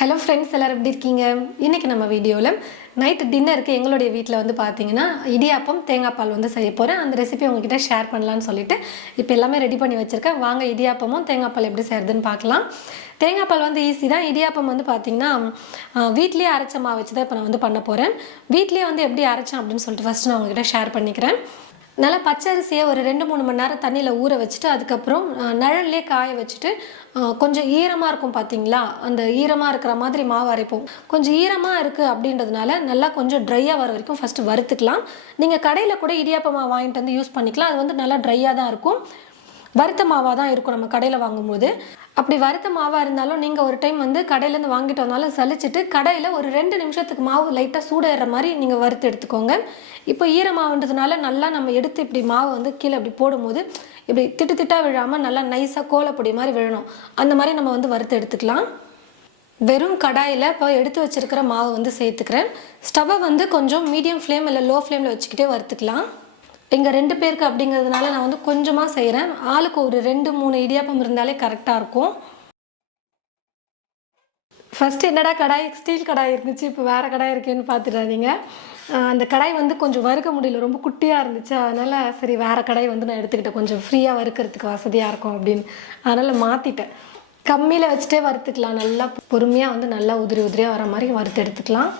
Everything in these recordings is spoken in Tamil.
ஹலோ ஃப்ரெண்ட்ஸ், எல்லோரும் எப்படி இருக்கீங்க? இன்றைக்கி நம்ம வீடியோவில் நைட்டு டின்னருக்கு எங்களுடைய வீட்டில் வந்து பார்த்தீங்கன்னா இடியாப்பம் தேங்காய் பால் வந்து செய்ய போகிறேன். அந்த ரெசிபி உங்ககிட்ட ஷேர் பண்ணலான்னு சொல்லிட்டு இப்போ எல்லாமே ரெடி பண்ணி வச்சுருக்கேன். வாங்க இடியாப்பமும் தேங்காய் பால் எப்படி செய்கிறதுன்னு பார்க்கலாம். தேங்காய் பால் வந்து ஈஸி தான். இடியாப்பம் வந்து பார்த்திங்கன்னா வீட்லேயே அரைச்ச மாவு வச்சு தான் இப்போ நான் வந்து பண்ண போகிறேன். வீட்லேயே வந்து எப்படி அரைச்சேன் அப்படின்னு சொல்லிட்டு ஃபஸ்ட்டு நான் உங்ககிட்ட ஷேர் பண்ணிக்கிறேன். நல்லா பச்சரிசியை ஒரு 2-3 மணி நேரம் தண்ணியில் ஊற வச்சுட்டு அதுக்கப்புறம் நிழல்லே காய வச்சுட்டு கொஞ்சம் ஈரமாக இருக்கும் பார்த்தீங்களா, அந்த ஈரமாக இருக்கிற மாதிரி மாவு அரைப்போம். கொஞ்சம் ஈரமாக இருக்குது அப்படின்றதுனால நல்லா கொஞ்சம் ட்ரையாக வர வரைக்கும் ஃபஸ்ட்டு வறுத்துக்கலாம். நீங்கள் கடையில் கூட இடியாப்ப மாவு வாங்கிட்டு வந்து யூஸ் பண்ணிக்கலாம். அது வந்து நல்லா ட்ரையாக தான் இருக்கும், வறுத்த மாவாக தான் இருக்கும் நம்ம கடையில் வாங்கும்போது. அப்படி வறுத்த மாவாக இருந்தாலும் நீங்கள் ஒரு டைம் வந்து கடையிலேருந்து வாங்கிட்டு வந்தாலும் சலிச்சுட்டு கடையில் ஒரு 2 நிமிஷத்துக்கு மாவு லைட்டாக சூடேற மாதிரி நீங்கள் வறுத்து எடுத்துக்கோங்க. இப்போ ஈரமாவுன்றதுனால நல்லா நம்ம எடுத்து இப்படி மாவு வந்து கீழே இப்படி போடும்போது இப்படி திட்டு திட்டாக விழாமல் நல்லா நைஸாக கோலப்பொடி மாதிரி விழணும். அந்த மாதிரி நம்ம வந்து வறுத்து எடுத்துக்கலாம். வெறும் கடாயில் இப்போ எடுத்து வச்சுருக்கிற மாவு வந்து சேர்த்துக்கிறேன். ஸ்டவ்வை வந்து கொஞ்சம் மீடியம் ஃப்ளேம் இல்லை லோ ஃப்ளேமில் வச்சுக்கிட்டே வறுத்துக்கலாம். எங்கள் 2 பேருக்கு அப்படிங்கிறதுனால நான் வந்து கொஞ்சமாக செய்கிறேன். ஆளுக்கு ஒரு 2-3 இடியாப்பம் இருந்தாலே கரெக்டாக இருக்கும். ஃபஸ்ட்டு என்னடா கடாய் ஸ்டீல் கடாய் இருந்துச்சு, இப்போ வேறு கடாய் இருக்கேன்னு பார்த்துடாதீங்க. அந்த கடாய் வந்து கொஞ்சம் வறுக்க முடியல, ரொம்ப குட்டியாக இருந்துச்சு. அதனால் சரி வேறு கடாய் வந்து நான் எடுத்துக்கிட்டேன், கொஞ்சம் ஃப்ரீயாக வறுக்கிறதுக்கு வசதியாக இருக்கும் அப்படின்னு. அதனால் மாற்றிட்டேன். கம்மியில் வச்சுட்டே வறுத்துக்கலாம். நல்லா பொறுமையாக வந்து நல்லா உதிரி உதிரியாக வர மாதிரி வறுத்து எடுத்துக்கலாம்.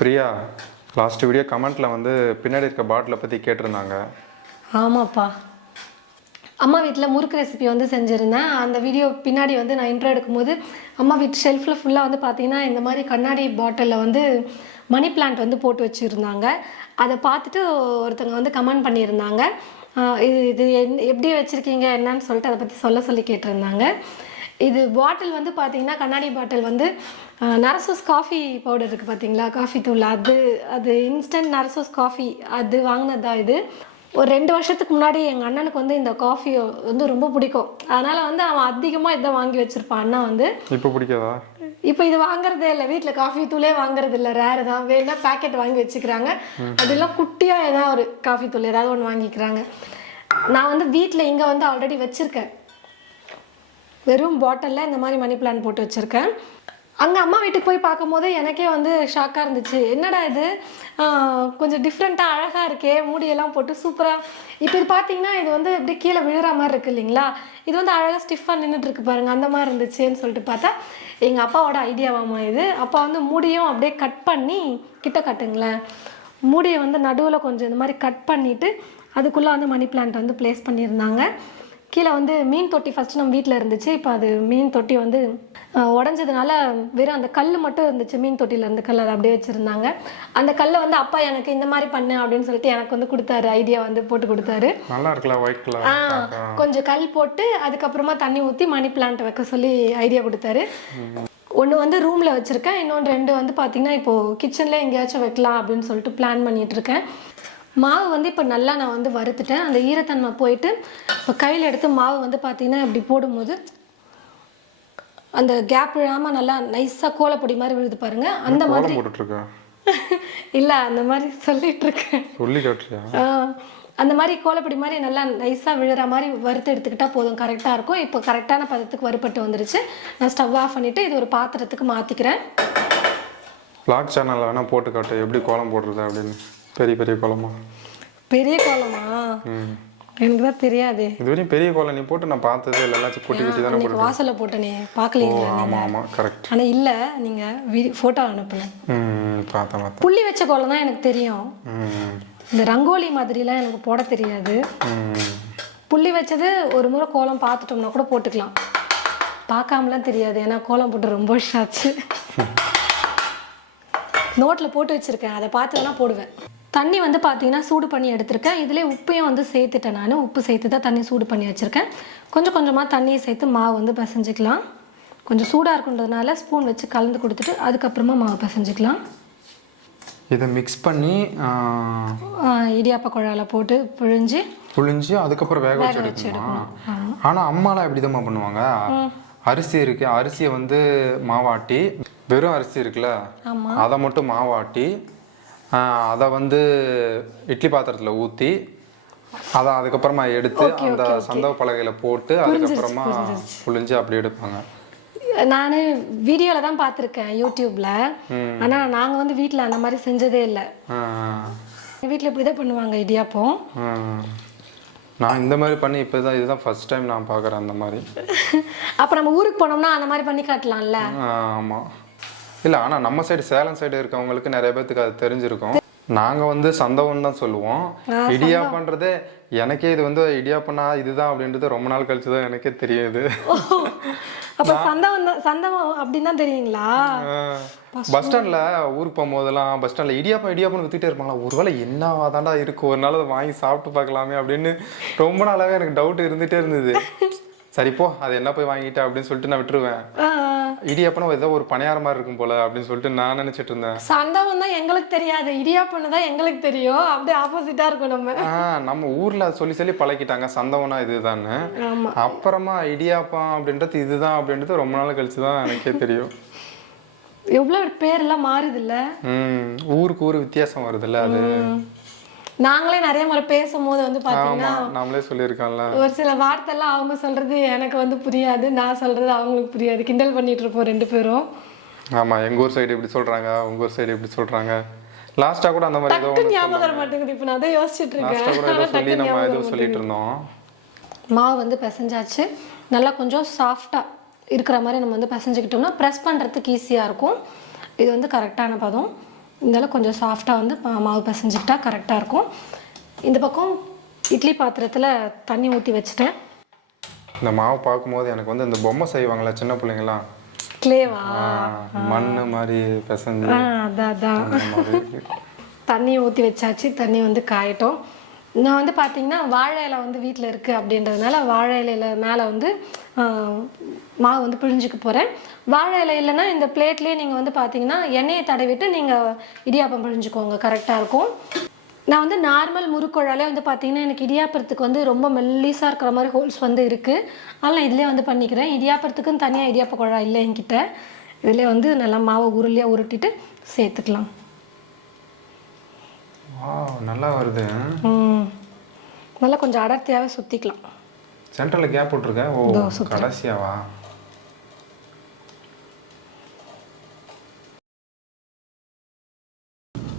பிரியா, லாஸ்ட் வீடியோ கமெண்ட்டில் வந்து பின்னாடி இருக்க பாட்டிலை பற்றி கேட்டிருந்தாங்க. ஆமாப்பா, அம்மா வீட்டில் முறுக்கு ரெசிபி வந்து செஞ்சுருந்தேன். அந்த வீடியோ பின்னாடி வந்து நான் இன்ட்ரோ எடுக்கும்போது அம்மா வீட்டு ஷெல்ஃபில் ஃபுல்லாக வந்து பார்த்திங்கன்னா இந்த மாதிரி கண்ணாடி பாட்டிலில் வந்து மணி பிளான்ட் வந்து போட்டு வச்சுருந்தாங்க. அதை பார்த்துட்டு ஒருத்தங்க வந்து கமெண்ட் பண்ணியிருந்தாங்க, இது எப்படி வச்சுருக்கீங்க என்னன்னு சொல்லிட்டு அதை பற்றி சொல்லி கேட்டிருந்தாங்க. இது பாட்டில் வந்து பார்த்திங்கன்னா கண்ணாடி பாட்டில் வந்து நரசூஸ் காஃபி பவுடர் இருக்குது பார்த்தீங்களா, காஃபி தூள், அது இன்ஸ்டன்ட் நரசூஸ் காஃபி அது வாங்கினது தான். இது ஒரு 2 வருஷத்துக்கு முன்னாடி எங்கள் அண்ணனுக்கு வந்து இந்த காஃபி வந்து ரொம்ப பிடிக்கும். அதனால் வந்து அவன் அதிகமாக இதை வாங்கி வச்சுருப்பான். அண்ணா வந்து இப்போ பிடிக்காதா? இப்போ இது வாங்குறதே இல்லை, வீட்டில் காஃபி தூளே வாங்குறது இல்லை, ரேரு தான். வேணா பேக்கெட் வாங்கி வச்சுக்கிறாங்க. அதெல்லாம் குட்டியாக ஏதாவது ஒரு காஃபி தூள் ஏதாவது ஒன்று வாங்கிக்கிறாங்க. நான் வந்து வீட்டில் இங்கே வந்து ஆல்ரெடி வச்சுருக்கேன். வெறும் பாட்டிலில் இந்த மாதிரி மணி பிளான்ட் போட்டு வச்சுருக்கேன். அங்கே அம்மா வீட்டுக்கு போய் பார்க்கும்போது எனக்கே வந்து ஷாக்காக இருந்துச்சு. என்னடா இது கொஞ்சம் டிஃப்ரெண்ட்டாக அழகாக இருக்கே, மூடியெல்லாம் போட்டு சூப்பராக. இப்போ இது பார்த்தீங்கன்னா இது வந்து அப்படியே கீழே விழுற மாதிரி இருக்குது இல்லைங்களா, இது வந்து அழகாக ஸ்டிஃபாக நின்றுட்டுருக்கு பாருங்கள், அந்த மாதிரி இருந்துச்சுன்னு சொல்லிட்டு பார்த்தா எங்கள் அப்பாவோட ஐடியாவாம்மா இது. அப்பா வந்து மூடியும் அப்படியே கட் பண்ணி, கிட்ட கட்டுங்களேன், மூடியை வந்து நடுவில் கொஞ்சம் இந்த மாதிரி கட் பண்ணிவிட்டு அதுக்குள்ளே வந்து மணி பிளான்ட் வந்து ப்ளேஸ் பண்ணியிருந்தாங்க. கீழே வந்து மீன் தொட்டி ஃபஸ்ட்டு நம்ம வீட்டில் இருந்துச்சு. இப்போ அது மீன் தொட்டி வந்து உடஞ்சதுனால வெறும் அந்த கல் மட்டும் இருந்துச்சு, மீன் தொட்டியில் இருந்த கல், அதை அப்படியே வச்சுருந்தாங்க. அந்த கல்லை வந்து அப்பா எனக்கு இந்த மாதிரி பண்ணு அப்படின்னு சொல்லிட்டு எனக்கு வந்து கொடுத்தாரு, ஐடியா வந்து போட்டு கொடுத்தாரு. நல்லா இருக்கலாம், ஒயிட் கலர். கொஞ்சம் கல் போட்டு அதுக்கப்புறமா தண்ணி ஊற்றி மணி பிளான்ட் வைக்க சொல்லி ஐடியா கொடுத்தாரு. ஒன்று வந்து ரூமில் வச்சுருக்கேன், இன்னொன்று 2 வந்து பார்த்திங்கன்னா இப்போது கிச்சனில் எங்கேயாச்சும் வைக்கலாம் அப்படின்னு சொல்லிட்டு பிளான் பண்ணிகிட்ருக்கேன். மாவு வந்து இப்போ நல்லா நான் வந்து வறுத்துட்டேன். அந்த ஈரத்தன்மை போயிட்டு இப்போ கையில் எடுத்து மாவு வந்து பார்த்திங்கன்னா இப்படி போடும்போது அந்த கேப் விழாமல் நல்லா நைஸாக கோலப்பொடி மாதிரி விழுது பாருங்கள். அந்த மாதிரி இல்லை, அந்த மாதிரி சொல்லிகிட்ருக்கேன். அந்த மாதிரி கோலப்பொடி மாதிரி நல்லா நைஸாக விழுற மாதிரி வறுத்து எடுத்துக்கிட்டால் போதும், கரெக்டாக இருக்கும். இப்போ கரெக்டான பதத்துக்கு வறுப்பட்டு வந்துருச்சு. நான் ஸ்டவ் ஆஃப் பண்ணிவிட்டு இது ஒரு பாத்திரத்துக்கு மாற்றிக்கிறேன். வ்ளாக் சேனலில் வேணால் போட்டு காட்டு எப்படி கோலம் போடுறது அப்படின்னு. பெரிய பெரிய கோலமா? பெரிய கோலமா? எனக்கு தான் தெரியாது. இதுவரையும் பெரிய கோலம் நீ போட்டு நான் பார்த்ததே இல்லை. எல்லாம் குட்டி குட்டி தானே போட்டு வாசலில் போட்டனே, பார்க்கலீங்களா? ஆமாம் ஆமாம், கரெக்ட். ஆனால் இல்லை, நீங்கள் ஃபோட்டோ அனுப்புனேன், பார்த்தேன். புள்ளி வச்ச கோலம் தான் எனக்கு தெரியும். இந்த ரங்கோலி மாதிரிலாம் எனக்கு போட தெரியாது. புள்ளி வச்சது ஒரு முறை கோலம் பார்த்துட்டோம்னா கூட போட்டுக்கலாம், பார்க்காமலாம் தெரியாது. ஏன்னா கோலம் போட்டு ரொம்ப வருஷம் நோட்டில் போட்டு வச்சுருக்கேன், அதை பார்த்து வேணால் போடுவேன். தண்ணி வந்து பார்த்தீங்கன்னா சூடு பண்ணி எடுத்திருக்கேன். இதிலே உப்பையும் வந்து சேர்த்துட்டேன். நான் உப்பு சேர்த்து தான் தண்ணி சூடு பண்ணி வச்சுருக்கேன். கொஞ்சம் கொஞ்சமாக தண்ணியை சேர்த்து மாவு வந்து பிசைஞ்சிக்கலாம். கொஞ்சம் சூடாக இருக்குன்றதுனால ஸ்பூன் வச்சு கலந்து கொடுத்துட்டு அதுக்கப்புறமா மாவு பிசைஞ்சிக்கலாம். இதை மிக்ஸ் பண்ணி இடியாப்ப குழாயில் போட்டு புழிஞ்சு அதுக்கப்புறம் வேக வச்சு எடுக்கணும். ஆனால் அம்மாலாம் எப்படி தான் பண்ணுவாங்க, அரிசி இருக்குது, அரிசியை வந்து மாவாட்டி, வெறும் அரிசி இருக்குல்ல அதை மட்டும் மாவாட்டி அதை வந்து இட்லி பாத்திரத்தில் ஊற்றி அதை அதுக்கப்புறமா எடுத்து அந்த சந்தவ பலகையில் போட்டு அதுக்கப்புறமா புழிஞ்சு அப்படி எடுப்பாங்க. நான் வீடியோவில் தான் பார்த்துருக்கேன் யூடியூப்ல. ஆனால் நாங்கள் வந்து வீட்டில் அந்த மாதிரி செஞ்சதே இல்லை. வீட்டில் இப்படி தான் பண்ணுவாங்க இடியாப்பம். நான் இந்த மாதிரி பண்ணி இப்போதான் இதுதான் ஃபர்ஸ்ட் டைம் நான் பார்க்குறேன் அந்த மாதிரி. அப்போ நம்ம ஊருக்கு போனோம்னா அந்த மாதிரி பண்ணி காட்டலாம்ல. ஆமாம். இல்லை, ஆனால் நம்ம சைடு சேலம் சைடு இருக்கவங்களுக்கு நிறைய பேர்த்துக்கு அது தெரிஞ்சிருக்கும். நாங்கள் வந்து சந்தவம் தான் சொல்லுவோம். இடியாப்பன்றதே எனக்கே இது வந்து இடியாப்பனா இதுதான் அப்படின்றது ரொம்ப நாள் கழிச்சு தான் எனக்கே தெரியுது. அப்ப சந்தவம் அப்படின்னு தான் தெரியுங்களா? பஸ் ஸ்டாண்ட்ல ஊருக்கு போகும்போதெல்லாம் பஸ் ஸ்டாண்ட்ல இடியாப்பம் வித்துட்டே இருப்பாங்களா, ஒருவேளை என்னவாதாண்டா இருக்கும், ஒரு நாள் அதை வாங்கி சாப்பிட்டு பார்க்கலாமே அப்படின்னு ரொம்ப நாளாவே எனக்கு டவுட் இருந்துட்டே இருந்தது. சரிப்போ அது என்ன போய் வாங்கிட்டேன் அப்படின்னு சொல்லிட்டு நான் விட்டுருவேன். இடியாப்பம் ஏதோ ஒரு பணியாரம் மாதிரி இருக்கும் போல அப்படின்னு சொல்லிட்டு நான் நினைச்சிட்டு இருந்தேன். சந்தவம் தான் எங்களுக்கு தெரியாது, இடியாப்பம் தான் எங்களுக்கு தெரியும். அப்படியே ஆப்போசிட்டா இருக்கும். நம்ம ஊர்ல சொல்லி சொல்லி பழக்கிட்டாங்க சந்தவம்னா இதுதான். அப்புறமா இடியாப்பம் அப்படின்றது இதுதான் அப்படின்றது ரொம்ப நாள் கழிச்சுதான் எனக்கே தெரியும். எவ்வளவு பேர்லாம் மாறுது இல்ல, ஊருக்கு ஊரு வித்தியாசம் வருது இல்ல. அது நாங்களே நிறைய முறை பேசும்போது வந்து பாத்தீங்கன்னா நாமளே சொல்லியிருக்கோம்ல, ஒரு சில வார்த்தை எல்லாம் அவங்க சொல்றது எனக்கு வந்து புரியாது, நான் சொல்றது அவங்களுக்கு புரியாது, கிண்டல் பண்ணிட்டு இருப்போம் ரெண்டு பேரும். ஆமா, எங்க ஊர் சைடு இப்படி சொல்றாங்க, உங்க ஊர் சைடு இப்படி சொல்றாங்க. லாஸ்டா கூட அந்த மாதிரி ஏதோ ஞாபகம் வர மாட்டேங்குது. இப்போ நான் அதை யோசிச்சுட்டு இருக்கேன். நம்ம ஏதோ சொல்லிட்டு இருந்தோம். மாவு வந்து பிசைஞ்சாச்சு. நல்லா கொஞ்சம் சாஃப்டா இருக்கிற மாதிரி நம்ம வந்து பிசைஞ்சுக்கிட்டோம்னா ப்ரெஸ் பண்றதுக்கு ஈஸியா இருக்கும். இது வந்து கரெக்டான பதம். இதெல்லாம் கொஞ்சம் சாஃப்டாக வந்து மாவு பிசைஞ்சிக்கிட்டா கரெக்டாக இருக்கும். இந்த பக்கம் இட்லி பாத்திரத்தில் தண்ணி ஊற்றி வச்சுட்டேன். இந்த மாவு பார்க்கும்போது எனக்கு வந்து இந்த பொம்மை செய்வாங்களா சின்ன பிள்ளைங்களாம், கிளேவா மண்ணு மாதிரி பிசைஞ்சு, அதான் தண்ணி ஊற்றி வச்சாச்சு. தண்ணி வந்து காயட்டும். நான் வந்து பார்த்தீங்கன்னா வாழை இலை வந்து வீட்டில் இருக்குது அப்படின்றதுனால வாழை இலையில மேலே வந்து மாவு வந்து பிழிஞ்சிக்க போகிறேன். வாழை இலை இல்லைன்னா இந்த பிளேட்லேயே நீங்கள் வந்து பார்த்தீங்கன்னா எண்ணெயை தடவிட்டு நீங்கள் இடியாப்பம் பிழிஞ்சிக்கோங்க, கரெக்டாக இருக்கும். நான் வந்து நார்மல் முறுக்குழாலே வந்து பார்த்தீங்கன்னா எனக்கு இடியாப்பத்துக்கு வந்து ரொம்ப மெல்லிஸாக இருக்கிற மாதிரி ஹோல்ஸ் வந்து இருக்குது. அதனால் நான் இதிலே வந்து பண்ணிக்கிறேன். இடியாப்பத்துக்குன்னு தனியாக இடியாப்ப குழா இல்லை என்கிட்ட. இதிலே வந்து நல்லா மாவை உருளையாக உருட்டிட்டு சேர்த்துக்கலாம். நல்லா வருது. நல்லா கொஞ்சம் அடர்த்தியாகவே சுற்றிக்கலாம். சென்டரில் கேப் விட்டுருக்கேன். ஓ, கடைசியாவா?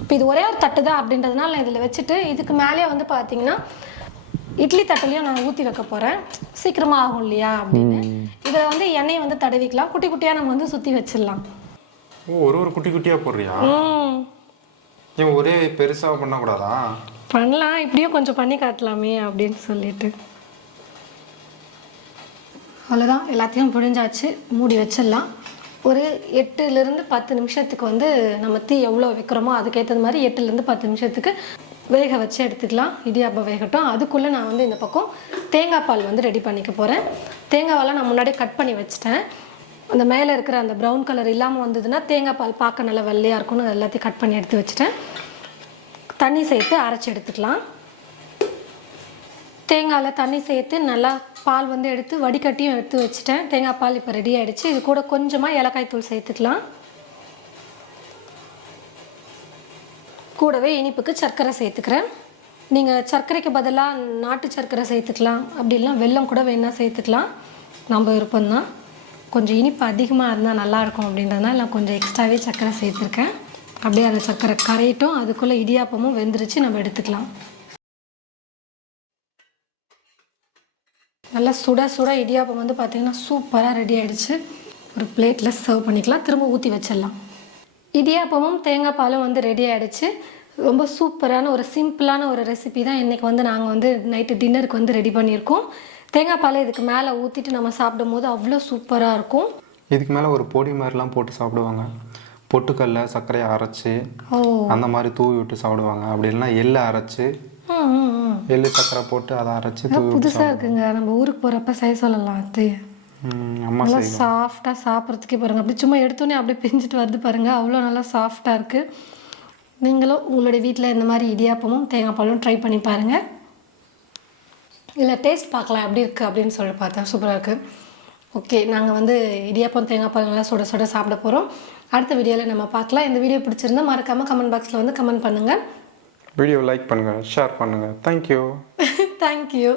இப்போ இது ஒரே ஒரு தட்டு தான் அப்படின்றதுனால நான் இதில் வச்சுட்டு இதுக்கு மேலேயே வந்து பார்த்தீங்கன்னா இட்லி தட்டுலையும் நான் ஊற்றி வைக்க போகிறேன், சீக்கிரமாக ஆகும் இல்லையா அப்படின்னு. இதில் வந்து எண்ணெயை வந்து தடவிக்கலாம். குட்டி குட்டியாக நம்ம வந்து சுற்றி வச்சிடலாம். ஓ, ஒரு குட்டி குட்டியாக போடுறியா? இவன் ஒரே பெருசாக பண்ணக்கூடாதா? பண்ணலாம், இப்படியும் கொஞ்சம் பண்ணி காட்டலாமே அப்படின்னு சொல்லிட்டு. அவ்வளோதான், எல்லாத்தையும் பிழிஞ்சாச்சு. மூடி வச்சிடலாம். ஒரு 8லேருந்து 10 நிமிஷத்துக்கு வந்து நம்ம தீ எவ்வளோ வைக்கிறோமோ அதுக்கேற்றது மாதிரி 8லேருந்து 10 நிமிஷத்துக்கு வேக வச்சு எடுத்துக்கலாம். இடியாப்பம் வேகட்டும். அதுக்குள்ளே நான் வந்து இந்த பக்கம் தேங்காய் பால் வந்து ரெடி பண்ணிக்க போகிறேன். தேங்காவெல்லாம் நான் முன்னாடியே கட் பண்ணி வச்சுட்டேன். அந்த மேலே இருக்கிற அந்த ப்ரௌன் கலர் இல்லாமல் வந்ததுன்னா தேங்காய் பால் பார்க்க நல்லா வெள்ளையாக இருக்கும்னு எல்லாத்தையும் கட் பண்ணி எடுத்து வச்சுட்டேன். தண்ணி சேர்த்து அரைச்சி எடுத்துக்கலாம். தேங்காயில் தண்ணி சேர்த்து நல்லா பால் வந்து எடுத்து வடிகட்டியும் எடுத்து வச்சுட்டேன். தேங்காய் பால் இப்போ ரெடி ஆகிடுச்சு. இது கூட கொஞ்சமாக ஏலக்காய் தூள் சேர்த்துக்கலாம். கூடவே இனிப்புக்கு சர்க்கரை சேர்த்துக்கிறேன். நீங்கள் சர்க்கரைக்கு பதிலாக நாட்டு சர்க்கரை சேர்த்துக்கலாம், அப்படி இல்லைனா வெல்லம் கூட வேணா சேர்த்துக்கலாம், நம்ம விருப்பம்தான். கொஞ்சம் இனிப்பு அதிகமாக இருந்தால் நல்லாயிருக்கும் அப்படின்றதுனால நான் கொஞ்சம் எக்ஸ்ட்ராவே சர்க்கரை சேர்த்துருக்கேன். அப்படியே அந்த சர்க்கரை கரையிட்டும். அதுக்குள்ளே இடியாப்பமும் வெந்துருச்சு, நம்ம எடுத்துக்கலாம். நல்லா சுட சுட இடியாப்பம் வந்து பார்த்திங்கன்னா சூப்பராக ரெடி ஆகிடுச்சு. ஒரு பிளேட்டில் சர்வ் பண்ணிக்கலாம். திரும்ப ஊற்றி வச்சிடலாம். இடியாப்பமும் தேங்காய் பாலும் வந்து ரெடி ஆகிடுச்சு. ரொம்ப சூப்பரான ஒரு சிம்பிளான ஒரு ரெசிபி தான் இன்றைக்கி வந்து நாங்கள் வந்து நைட்டு டின்னருக்கு வந்து ரெடி பண்ணியிருக்கோம். தேங்காய் பாலை இதுக்கு மேலே ஊற்றிட்டு நம்ம சாப்பிடும் போது அவ்வளோ சூப்பராக இருக்கும். இதுக்கு மேலே ஒரு பொடி மாதிரிலாம் போட்டு சாப்பிடுவாங்க. பொட்டுக்கல்ல சர்க்கரையை அரைச்சி அந்த மாதிரி தூவி விட்டு சாப்பிடுவாங்க. அப்படி இல்லைன்னா எள்ளை அரைச்சி எள்ளு சர்க்கரை போட்டு அதை அரைச்சி தூவி. புதுசாக இருக்குங்க, நம்ம ஊருக்கு போகிறப்ப செய்ய சொல்லலாம். அது நல்லா சாஃப்டாக சாப்பிட்றதுக்கே பாருங்கள். அப்படி சும்மா எடுத்தோன்னே அப்படியே பிஞ்சிட்டு வருது பாருங்கள், அவ்வளோ நல்லா சாஃப்டாக இருக்குது. நீங்களும் உங்களுடைய வீட்டில் இந்த மாதிரி இடியாப்பமும் தேங்காய் பாலும் ட்ரை பண்ணி பாருங்கள். இல்லை டேஸ்ட் பார்க்கலாம் எப்படி இருக்குது அப்படின்னு சொல்லி பார்த்தேன். சூப்பராக இருக்குது. ஓகே, நாங்கள் வந்து இடியாப்பம் தேங்காய் பால் நல்லா சுட சுட சாப்பிட போகிறோம். அடுத்த வீடியோவில் நம்ம பார்க்கலாம். இந்த வீடியோ பிடிச்சிருந்தா மறக்காமல் கமெண்ட் பாக்ஸில் வந்து கமெண்ட் பண்ணுங்கள். வீடியோ லைக் பண்ணுங்கள், ஷேர் பண்ணுங்கள். தேங்க்யூ. தேங்க்யூ.